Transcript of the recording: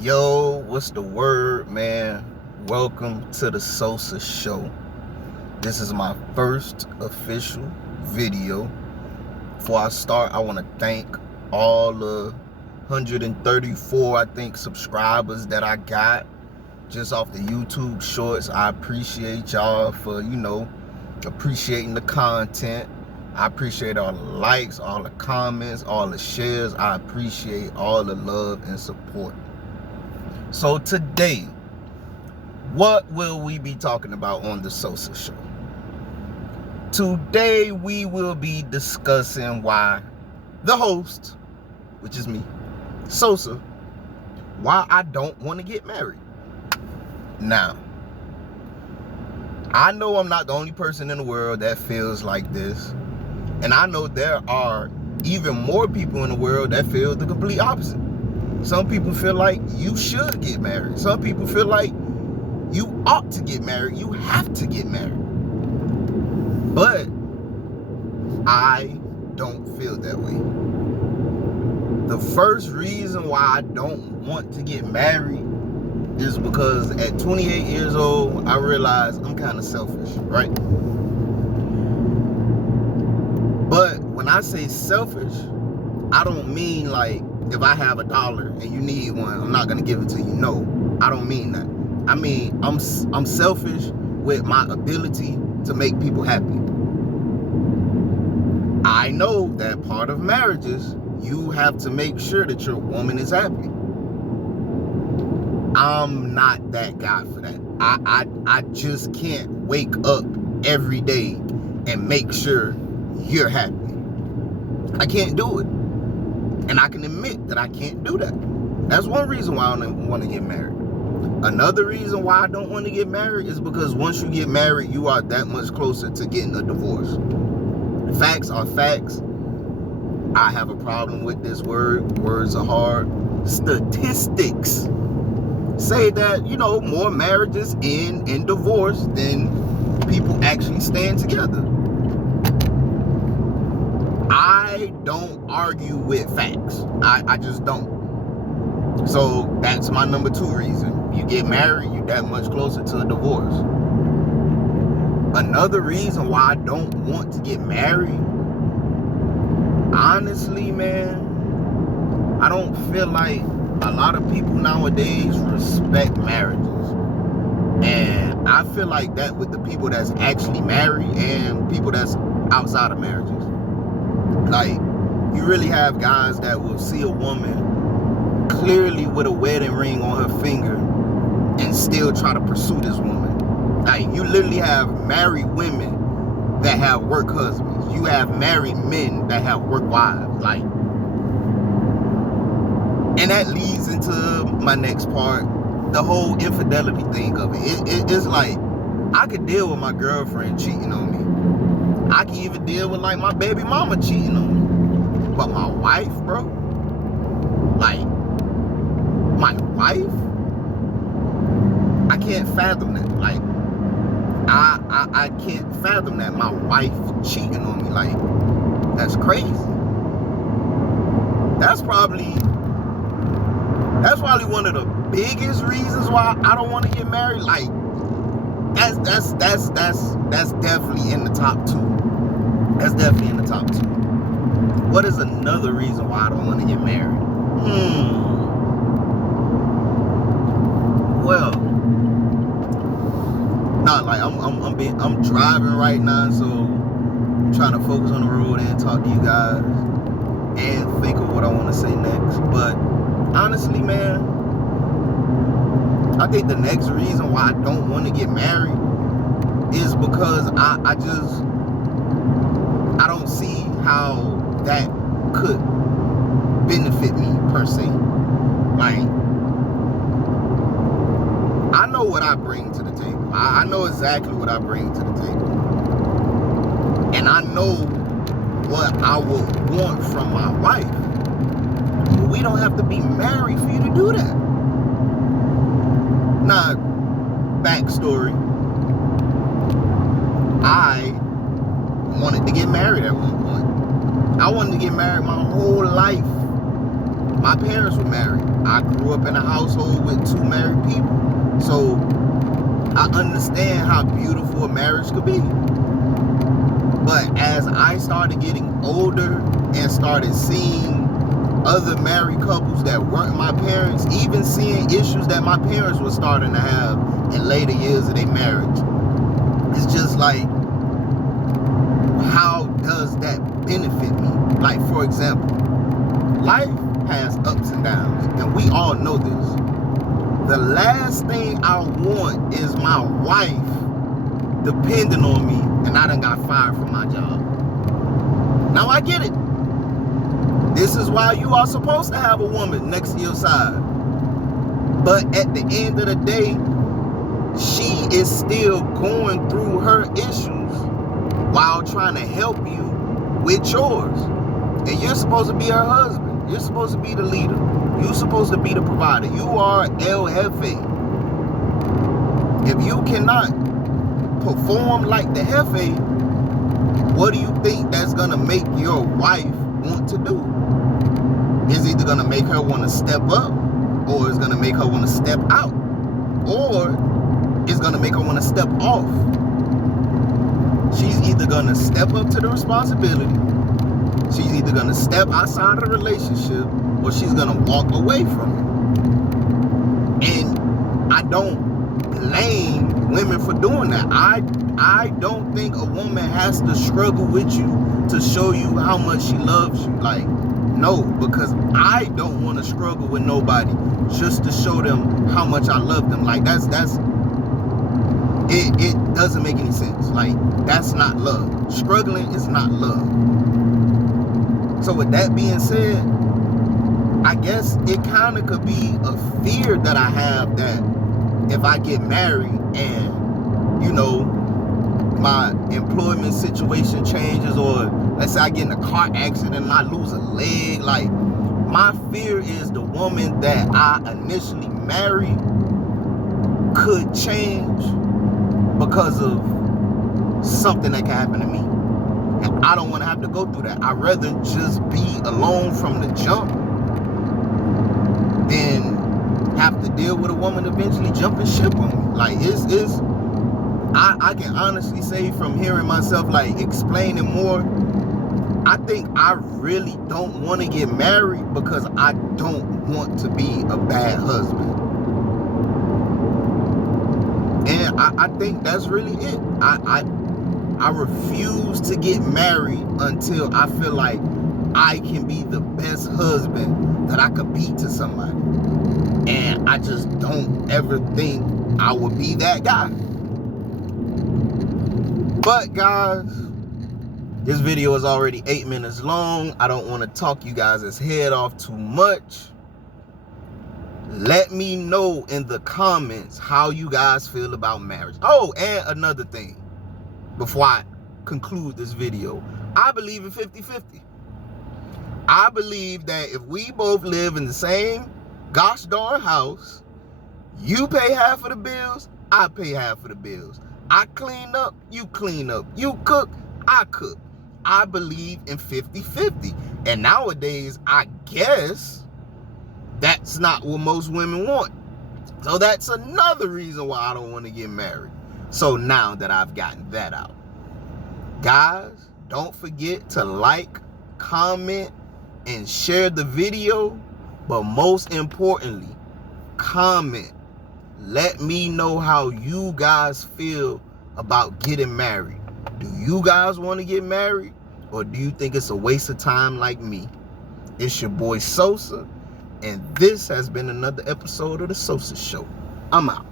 Yo, what's the word, man? Welcome to the Sosa Show. This is my first official video. Before I start, I want to thank all the 134, I think, subscribers that I got just off the YouTube shorts. I appreciate y'all for, appreciating the content. I appreciate all the likes, all the comments, all the shares. I appreciate all the love and support. So today, what will we be talking about on the Sosa Show? Today, we will be discussing why the host, which is me, Sosa, why I don't want to get married. Now, I know I'm not the only person in the world that feels like this. And I know there are even more people in the world that feel the complete opposite. Some people feel like you should get married. Some people feel like you ought to get married. You have to get married. But I don't feel that way. The first reason why I don't want to get married is because at 28 years old, I realized I'm kind of selfish, right? But when I say selfish, I don't mean like if I have $1 and you need one, I'm not gonna give it to you. No, I don't mean that. I mean, I'm selfish with my ability to make people happy. I know that part of marriages, you have to make sure that your woman is happy. I'm not that guy for that. I just can't wake up every day and make sure you're happy. I can't do it. And I can admit that I can't do that. That's one reason why I don't want to get married. Another reason why I don't want to get married is because once you get married, you are that much closer to getting a divorce. Facts are facts. I have a problem with this word. Words are hard. Statistics say that, more marriages end in divorce than people actually staying together. I don't argue with facts. I just don't. So that's my number 2 reason. You get married, you're that much closer to a divorce. Another reason why I don't want to get married, honestly, man, I don't feel like a lot of people nowadays respect marriages. And I feel like that with the people that's actually married and people that's outside of marriages. Like, you really have guys that will see a woman clearly with a wedding ring on her finger and still try to pursue this woman. Like, you literally have married women that have work husbands. You have married men that have work wives. Like, and that leads into my next part, the whole infidelity thing of it. It's like, I could deal with my girlfriend cheating on me. I can even deal with like my baby mama cheating on me. But my wife, bro, like my wife, I can't fathom that. Like, I can't fathom that. My wife cheating on me. Like, that's crazy. That's probably one of the biggest reasons why I don't want to get married. Like, that's definitely in the top 2. That's definitely in the top 2. What is another reason why I don't want to get married? Well, not like I'm driving right now, so I'm trying to focus on the road and talk to you guys and think of what I want to say next. But honestly, man, I think the next reason why I don't want to get married is because I don't see how that could benefit me per se. Like, I know what I bring to the table. I know exactly what I bring to the table. And I know what I would want from my wife. But we don't have to be married for you to do that. Now, backstory. I wanted to get married at one point. I wanted to get married my whole life. my parents were married. I grew up in a household with 2 married people. So I understand how beautiful a marriage could be. But as I started getting older and started seeing other married couples that weren't my parents, even seeing issues that my parents were starting to have in later years of their marriage, it's just like, how does that benefit me? Like, for example, life has ups and downs, and we all know this. The last thing I want is my wife depending on me and I done got fired from my job. Now I get it. This is why you are supposed to have a woman next to your side. But at the end of the day, she is still going through her issues while trying to help you with yours. And you're supposed to be her husband. You're supposed to be the leader. You're supposed to be the provider. You are El Jefe. If you cannot perform like the Jefe, what do you think that's gonna make your wife want to do? Is either gonna make her want to step up, or it's gonna make her want to step out, or it's gonna make her want to step off. She's either gonna step up to the responsibility, she's either gonna step outside of the relationship, or she's gonna walk away from it. And I don't blame women for doing that. I don't think a woman has to struggle with you to show you how much she loves you. Like, no, because I don't want to struggle with nobody just to show them how much I love them. Like, it doesn't make any sense. Like, that's not love. Struggling is not love. So with that being said, I guess it kind of could be a fear that I have that if I get married and, you know, my employment situation changes, or let's say I get in a car accident and I lose a leg, like, my fear is the woman that I initially married could change because of something that can happen to me. And I don't want to have to go through that. I'd rather just be alone from the jump than have to deal with a woman eventually jumping ship on me. Like, I can honestly say, from hearing myself like explaining more, I think I really don't want to get married because I don't want to be a bad husband. And I think that's really it. I refuse to get married until I feel like I can be the best husband that I could be to somebody. And I just don't ever think I would be that guy. But guys, this video is already 8 minutes long. I don't want to talk you guys' head off too much. Let me know in the comments how you guys feel about marriage. Oh, and another thing, before I conclude this video, I believe in 50-50. I believe that if we both live in the same gosh darn house, you pay half of the bills, I pay half of the bills. I clean up, you clean up. You cook, I cook. I believe in 50-50. And nowadays, I guess that's not what most women want. So that's another reason why I don't want to get married. So now that I've gotten that out, guys, don't forget to like, comment, and share the video. But most importantly, comment. Let me know how you guys feel about getting married. Do you guys want to get married, or do you think it's a waste of time like me? It's your boy Sosa, and this has been another episode of The Sosa Show. I'm out.